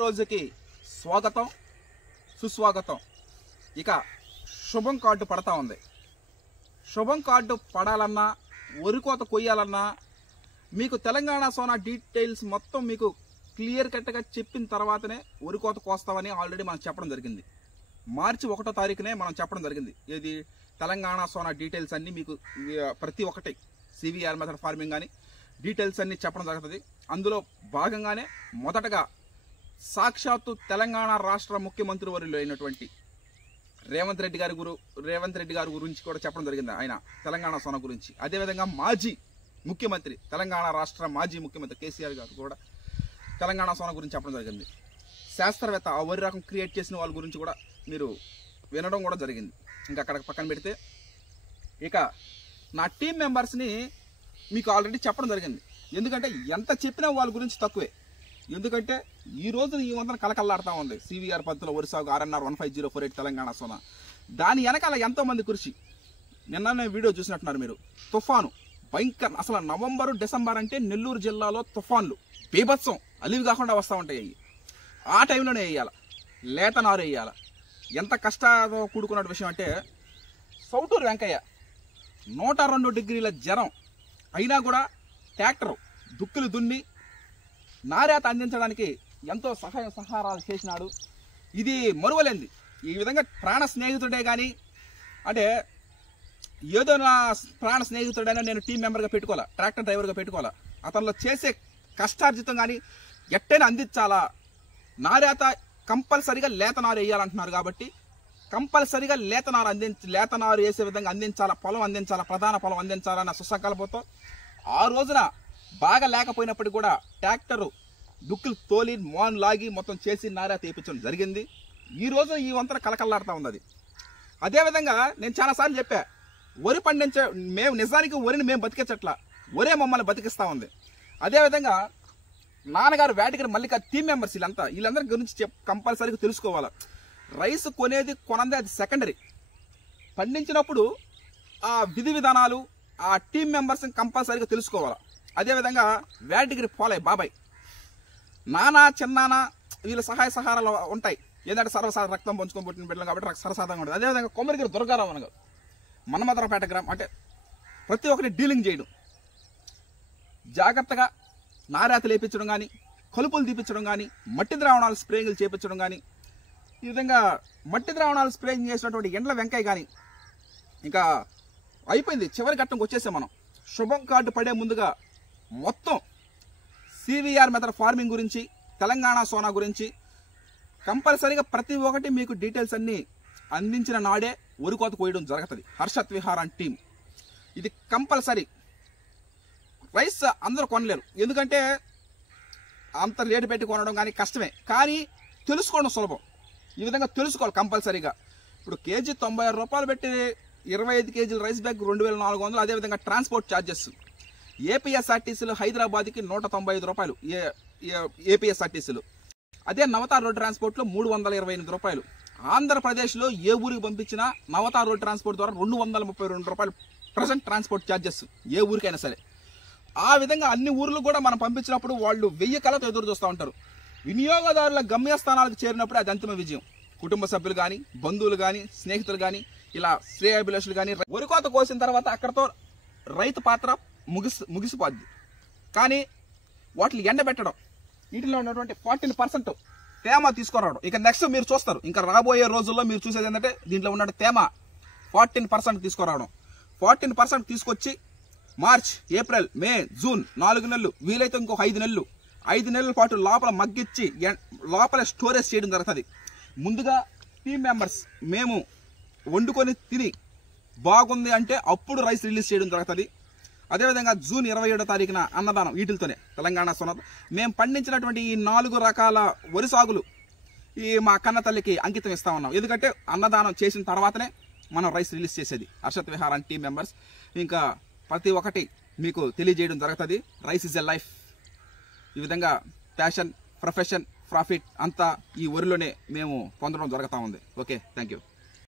రోజుకి స్వాగతం సుస్వాగతం. ఇక శుభం కార్డు పడతా ఉంది. శుభం కార్డు పడాలన్నా వరికోత కొయ్యాలన్నా మీకు తెలంగాణ సోనా డీటెయిల్స్ మొత్తం మీకు క్లియర్ కట్గా చెప్పిన తర్వాతనే వరికోత కోస్తామని ఆల్రెడీ మనం చెప్పడం జరిగింది. మార్చి 1వ తారీఖునే మనం చెప్పడం జరిగింది. ఇది తెలంగాణ సోనా డీటెయిల్స్ అన్నీ మీకు ప్రతి ఒక్కటి సివిఆర్ మెథడ్ ఫార్మింగ్ కానీ డీటెయిల్స్ అన్నీ చెప్పడం జరుగుతుంది. అందులో భాగంగానే మొదటగా సాక్షాత్తు తెలంగాణ రాష్ట్ర ముఖ్యమంత్రి వర్యులు అయినటువంటి రేవంత్ రెడ్డి గారి గురించి కూడా చెప్పడం జరిగింది. ఆయన తెలంగాణ సోనా గురించి. అదేవిధంగా మాజీ ముఖ్యమంత్రి, తెలంగాణ రాష్ట్ర మాజీ ముఖ్యమంత్రి కేసీఆర్ గారు కూడా తెలంగాణ సోనా గురించి చెప్పడం జరిగింది. శాస్త్రవేత్త ఆ వరి రకం క్రియేట్ చేసిన వాళ్ళ గురించి కూడా మీరు వినడం కూడా జరిగింది. ఇంకా అక్కడ పక్కన పెడితే ఇక నా టీం మెంబర్స్ని మీకు ఆల్రెడీ చెప్పడం జరిగింది. ఎందుకంటే ఎంత చెప్పినా వాళ్ళ గురించి తక్కువే. ఎందుకంటే ఈ రోజు ఈ వందన కలకల్లాడుతూ ఉంది. సివిఆర్ పద్ధతిలో వరి సాగు RNR 15048 తెలంగాణ సోనా. దాని వెనకాల ఎంతోమంది కృషి. నిన్న వీడియో చూసినట్టున్నారు మీరు. తుఫాను భయంకర, అసలు నవంబరు డిసెంబర్ అంటే నెల్లూరు జిల్లాలో తుఫాన్లు బీభత్సం అలివి కాకుండా వస్తూ ఉంటాయి. ఆ టైంలోనే వేయాలి, లేత నారు వేయాలి. ఎంత కష్టంతో కూడుకున్న విషయం అంటే సౌటూరు వెంకయ్య 102 డిగ్రీల జ్వరం అయినా కూడా ట్రాక్టర్ దుక్కులు దున్ని నారేత అందించడానికి ఎంతో సహారాలు చేసినాడు. ఇది మరువలేంది. ఈ విధంగా ప్రాణ స్నేహితుడే కానీ, అంటే ఏదో నా ప్రాణ స్నేహితుడైనా నేను టీం మెంబర్గా పెట్టుకోవాలా, ట్రాక్టర్ డ్రైవర్గా పెట్టుకోవాలా. అతనిలో చేసే కష్టార్జితం కానీ ఎట్టైనా అందించాలా. నారేత కంపల్సరిగా లేత నారు వేయాలంటున్నారు కాబట్టి కంపల్సరిగా లేత నారు వేసే విధంగా అందించాలా, పొలం అందించాలా, ప్రధాన పొలం అందించాలన్న సుసంకల్పంతో ఆ రోజున బాగా లేకపోయినప్పటికీ కూడా ట్రాక్టరు దుక్కులు తోలి మోన్ లాగి మొత్తం చేసి నారేత వేయించడం జరిగింది. ఈ రోజు ఈ వంతన కలకల్లాడుతూ ఉంది అది. అదేవిధంగా నేను చాలాసార్లు చెప్పా, వరి పండించే మేము నిజానికి వరిని మేము బతికించట్లా, వరే మమ్మల్ని బతికిస్తూ ఉంది. అదేవిధంగా నాన్నగారు వేటగారు మల్లిక టీం మెంబర్స్ వీళ్ళందరి గురించి కంపల్సరీగా తెలుసుకోవాలి. రైస్ కొనందే అది సెకండరీ. పండించినప్పుడు ఆ విధి విధానాలు ఆ టీం మెంబర్స్ కంపల్సరీగా తెలుసుకోవాలి. అదేవిధంగా వేటగిరి పోలయ్య బాబాయ్, నానా చిన్నాన్న వీళ్ళ సహాయ సహారాలు ఉంటాయి. ఏంటంటే సర్వసాధారణ రక్తం పంచుకొని పుట్టిన బిడ్డలు కాబట్టి సరసాధంగా ఉంటుంది. అదేవిధంగా కొమ్మరిగిరి దుర్గారావు అనగా మన్మధరపేట గ్రామం, అంటే ప్రతి ఒక్కటి డీలింగ్ చేయడం, జాగ్రత్తగా నారేత లేపించడం కానీ, కలుపులు తీపించడం కానీ, మట్టి ద్రావణాలు స్ప్రేయింగ్లు చేపించడం కానీ, ఈ విధంగా మట్టి ద్రావణాలు స్ప్రేయింగ్ చేసినటువంటి ఎండ్ల వెంకయ్య కానీ. ఇంకా అయిపోయింది, చివరి ఘట్టంకి వచ్చేసాం మనం. శుభం కార్డు పడే ముందుగా మొత్తం సివిఆర్ మెథడ్ ఫార్మింగ్ గురించి, తెలంగాణ సోనా గురించి కంపల్సరీగా ప్రతి ఒక్కటి మీకు డీటెయిల్స్ అన్నీ అందించిన నాడే వరికోత కోయడం జరుగుతుంది. Harshad Vihar and team. ఇది కంపల్సరీ. రైస్ అందరూ కొనలేరు, ఎందుకంటే అంత రేటు పెట్టి కొనడం కానీ కష్టమే. కానీ తెలుసుకోవడం సులభం. ఈ విధంగా తెలుసుకోవాలి కంపల్సరీగా. ఇప్పుడు కేజీ 96 రూపాయలు పెట్టి 25 కేజీల రైస్ బ్యాగ్ 2400. అదేవిధంగా ట్రాన్స్పోర్ట్ ఛార్జెస్ ఏపీఎస్ఆర్టీసీలు హైదరాబాద్కి 195 రూపాయలు ఏపీఎస్ఆర్టీసీలు. అదే నవతార్ రోడ్ ట్రాన్స్పోర్ట్లో 328 రూపాయలు. ఆంధ్రప్రదేశ్లో ఏ ఊరికి పంపించినా నవతార్ రోడ్ ట్రాన్స్పోర్ట్ ద్వారా 232 రూపాయలు ప్రజెంట్ ట్రాన్స్పోర్ట్ ఛార్జెస్, ఏ ఊరికైనా సరే. ఆ విధంగా అన్ని ఊర్లు కూడా మనం పంపించినప్పుడు వాళ్ళు 1000 కళతో ఎదురు చూస్తూ ఉంటారు. వినియోగదారుల గమ్యస్థానాలకు చేరినప్పుడు అది అంతిమ విజయం. కుటుంబ సభ్యులు కానీ, బంధువులు కానీ, స్నేహితులు కానీ, ఇలా శ్రేయాభిలాషులు కానీ వరికోత కోసిన తర్వాత అక్కడతో రైతు పాత్ర ముగిసిపోద్ది. కానీ వాటిని ఎండబెట్టడం, వీటిలో ఉన్నటువంటి 14% తేమ తీసుకురావడం. ఇక నెక్స్ట్ మీరు చూస్తారు, ఇంకా రాబోయే రోజుల్లో మీరు చూసేది ఏంటంటే దీంట్లో ఉన్న తేమ 14% తీసుకురావడం. 14% తీసుకొచ్చి మార్చ్, ఏప్రిల్, మే, జూన్ 4 నెలలు, వీలైతే ఇంకొక 5 నెలల పాటు లోపల మగ్గిచ్చి లోపల స్టోరేజ్ చేయడం జరుగుతుంది. ముందుగా టీం మెంబర్స్ మేము వండుకొని తిని బాగుంది అంటే అప్పుడు రైస్ రిలీజ్ చేయడం జరుగుతుంది. అదేవిధంగా జూన్ 27వ తారీఖున అన్నదానం వీటితోనే తెలంగాణ సోనా మేము పండించినటువంటి ఈ 4 రకాల వరి సాగులు ఈ మా కన్న తల్లికి అంకితం ఇస్తా ఉన్నాం. ఎందుకంటే అన్నదానం చేసిన తర్వాతనే మనం రైస్ రిలీజ్ చేసేది. Harshad Vihar and team members ఇంకా ప్రతి ఒక్కటి మీకు తెలియజేయడం జరుగుతుంది. Rice is a life. ఈ విధంగా ప్యాషన్, ప్రొఫెషన్, ప్రాఫిట్ అంతా ఈ వరిలోనే మేము పొందడం జరుగుతూ ఉంది. Okay, thank you.